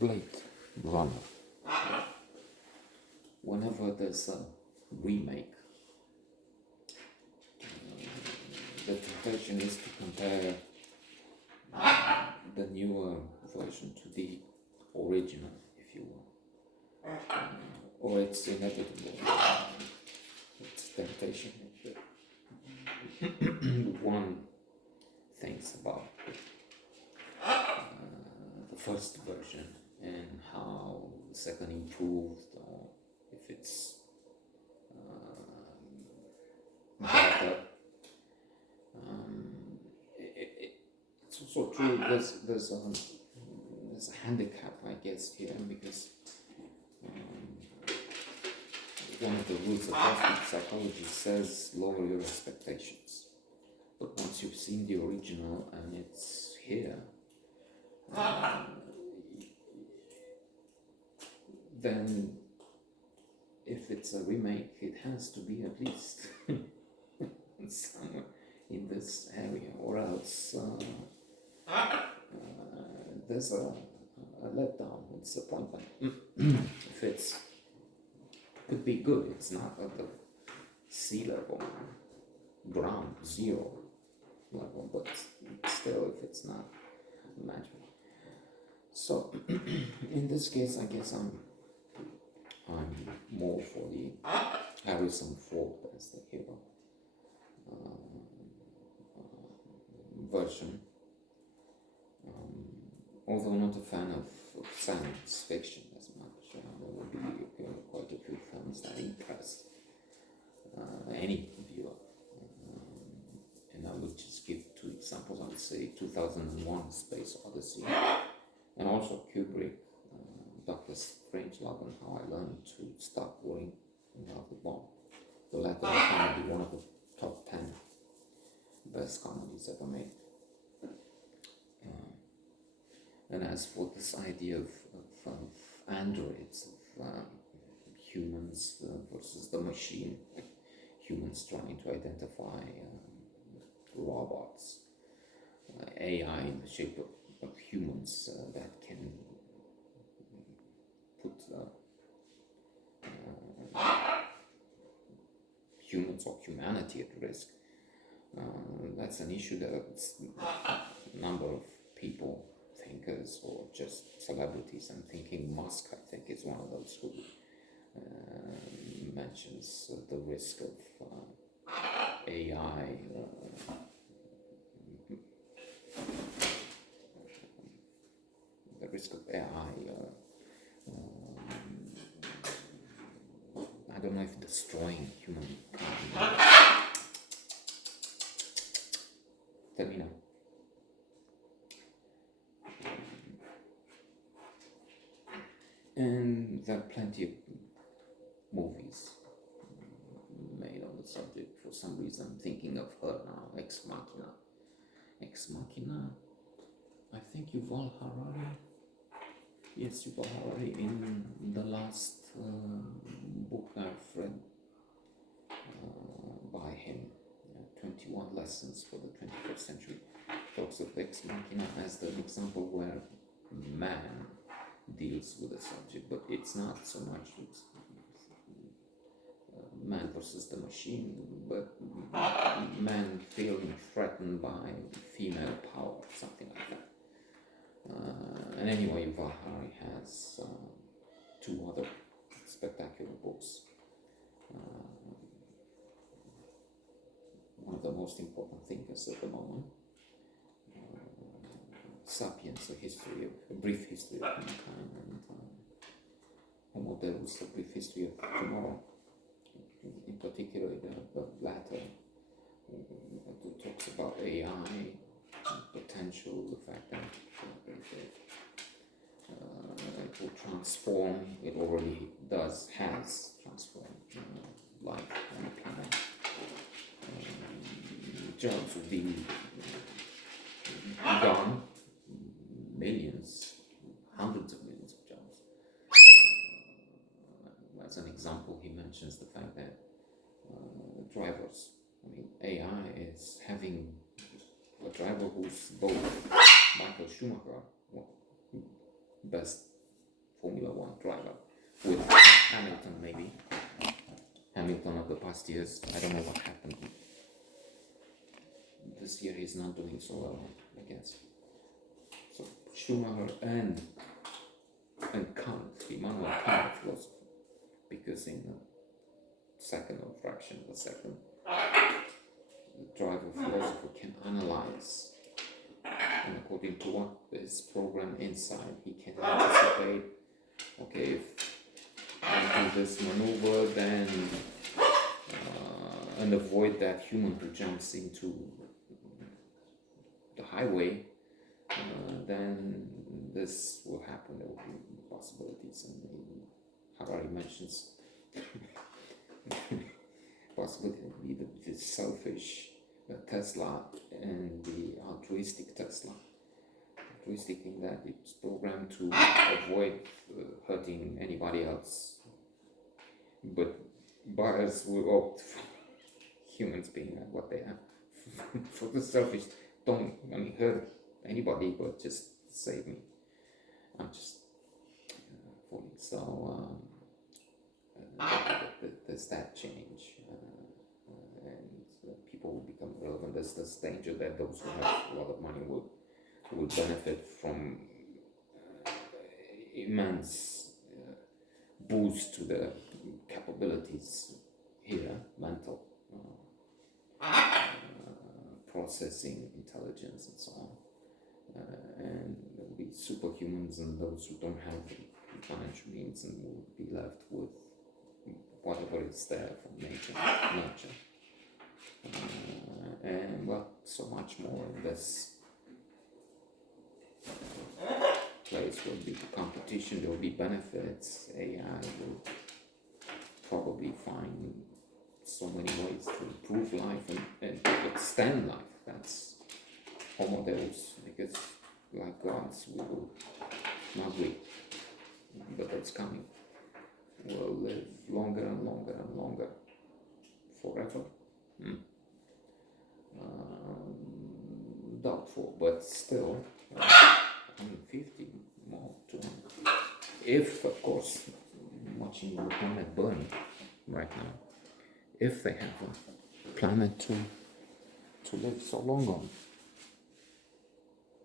Blade Runner. Whenever there's a remake, the temptation is to compare the newer version to the original, if you will, or it's inevitable. It's temptation. One thinks about the first version and how the second improved, or if it's better. It's also true. There's a handicap, I guess, here, because one of the rules of positive psychology says lower your expectations. But once you've seen the original and it's here, then if it's a remake, it has to be at least somewhere in this area, or else there's a letdown, a disappointment. If it's could be good, it's not at the sea level, ground zero level, but still, if it's not magical. So in this case, I guess I'm more for the Harrison Ford as the hero version. Although not a fan of science fiction as much, there will be quite a few films that impress any viewer. And I would just give two examples. I would say 2001: Space Odyssey, and also Kubrick, Doctor Strangelove, and How I Learned to Stop Worrying About the Bomb. The latter can be one of the top 10 best comedies ever made. And as for this idea of androids, of humans versus the machine, humans trying to identify robots, AI in the shape of humans that can put humans or humanity at risk. That's an issue that a number of people, thinkers or just celebrities, I'm thinking Musk, I think, is one of those who mentions the risk of AI the risk of AI I don't know if destroying humankind. Let me know. And there are plenty of movies made on the subject. For some reason, I'm thinking of her now, Ex Machina. Ex Machina, I think Yuval Harari. Yes, Yuval Harari, in the last book I've read by him, 21 Lessons for the 21st Century, talks of Ex Machina as the example where man deals with the subject, but it's not so much man versus the machine, but man feeling threatened by female power, something like that. And anyway, Yuval Harari has two other spectacular books. One of the most important thinkers at the moment, Sapiens, a brief history of mankind, and Homo Deus, a brief history of tomorrow. In particular, the latter talks about AI, potential, the fact that it will transform, it already has transformed life on the planet. Jobs will be gone, millions, hundreds of millions of jobs. As an example, he mentions the fact that drivers, AI is having a driver who's both Michael Schumacher, best Formula One driver with Hamilton, maybe. Hamilton of the past years. I don't know what happened. This year he's not doing so well, I guess. So Schumacher and Kant, Immanuel Kant philosopher, because in the second or fraction of a second, the driver philosopher can analyze, and according to what is programmed inside, he can anticipate, okay, if I do this maneuver, then and avoid that human who jumps into the highway, then this will happen. There will be possibilities, and Harari mentions possibility will be the selfish Tesla and the altruistic Tesla. Altruistic in that it's programmed to avoid hurting anybody else, but buyers will opt for humans being what they have. For the selfish, don't hurt anybody, but just save me. I'm just falling. So there's that change, and people will become relevant. There's this danger that those who have a lot of money will benefit from immense boost to the capabilities here, mental processing, intelligence, and so on. And there will be superhumans and those who don't have financial means, and will be left with whatever is there from nature. And well, so much more in this place will be competition, there will be benefits. AI will probably find so many ways to improve life and extend life. That's Homo Deus, because like gods, we will not live, but that's coming. We'll live longer and longer and longer, forever. Doubtful, but still, 150 more, 200. If, of course, I'm watching the planet burn right now, if they have a planet to live so long on.